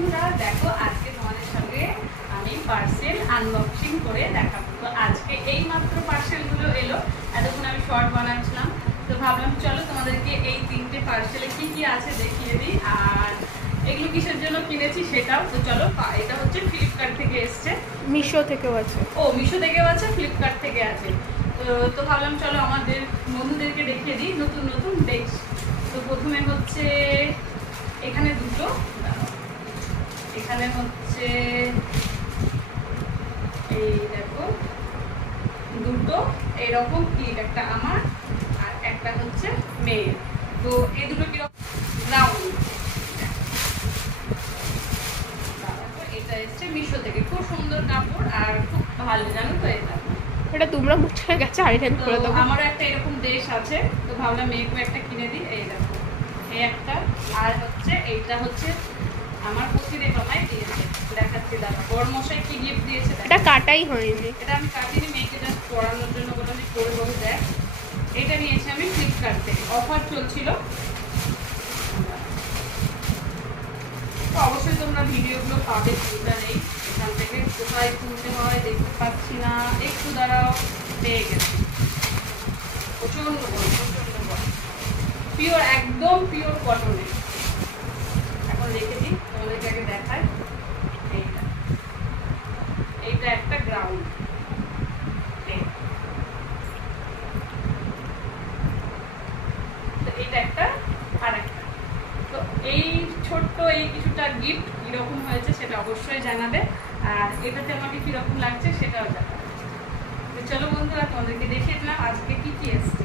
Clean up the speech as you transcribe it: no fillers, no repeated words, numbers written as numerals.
বন্ধুরা, দেখো আজকে তোমাদের সঙ্গে আমি পার্সেল আনবক্সিং করে দেখাবো। তো আজকে এই মাত্র পার্সেলগুলো এলো, এতক্ষণ আমি শর্ট বানাচ্ছিলাম, তো ভাবলাম চলো তোমাদেরকে এই 3টে পার্সেলে কি কি আছে দেখিয়ে দিই, আর এগুলো কিসের জন্য কিনেছি সেটাও। তো চলো, এটা হচ্ছে ফ্লিপকার্ট থেকে এসছে, মিশো থেকেও আছে। ও মিশো থেকেও আছে, ফ্লিপকার্ট থেকে আছে। তো ভাবলাম চলো আমাদের বন্ধুদেরকে দেখিয়ে দিই নতুন নতুন ডেস্ক। তো প্রথমে হচ্ছে এখানে দুটো, এখানে হচ্ছে এই দেখো দুটো এরকম ক্লিপ, একটা আমার আর একটা হচ্ছে মেয়ের। তো এই দুটো কিরকম গ্রাউন্ড, এটা এসছে মিশো থেকে, খুব সুন্দর কাপড় আর খুব ভালো, জানো তো এটা তোমরা মুছে গেছে আইরন করে দাও। আমারও একটা এরকম ড্রেস আছে, তো ভাবলাম মেয়েকে একটা কিনে দিই। এই দেখো এই একটা, আর হচ্ছে এইটা হচ্ছে আমার প্রতিদিন আমায় দিয়েছে, দেখাচ্ছি দাদা বড় মশাই কি গিফট দিয়েছে। এটা কাটাই হয়নি, এটা আমি কাটিনি, মেয়েকে জাস্ট পড়ানোর জন্য বললাম যে করে বহু দেখ। এটা নিয়েছি আমি ফ্লিপকার্ট থেকে, অফার চলছিল। তো অবশ্যই তোমরা ভিডিওগুলো পাবে, চিন্তা নেই। এখান থেকে কোথায় তুলতে হয় দেখতে পাচ্ছি না, একটু দ্বারাও পেয়ে গেছি। প্রচন্ড বড়, প্রচন্ড বড়, পিওর, একদম পিওর কটনের। এখন রেখে দিই, তোমাদেরকে আগে দেখাই। এইটা এইটা একটা গ্রাউন্ড, তো এইটা একটা আর একটা। তো এই ছোট্ট এই কিছুটা গিফট কিরকম হয়েছে সেটা অবশ্যই জানাবে, আর এটাতে আমাকে কিরকম লাগছে সেটাও জানাবে। তো চলো বন্ধুরা, তোমাদেরকে দেখিয়ে দিলাম আজকে কি কি এসছে।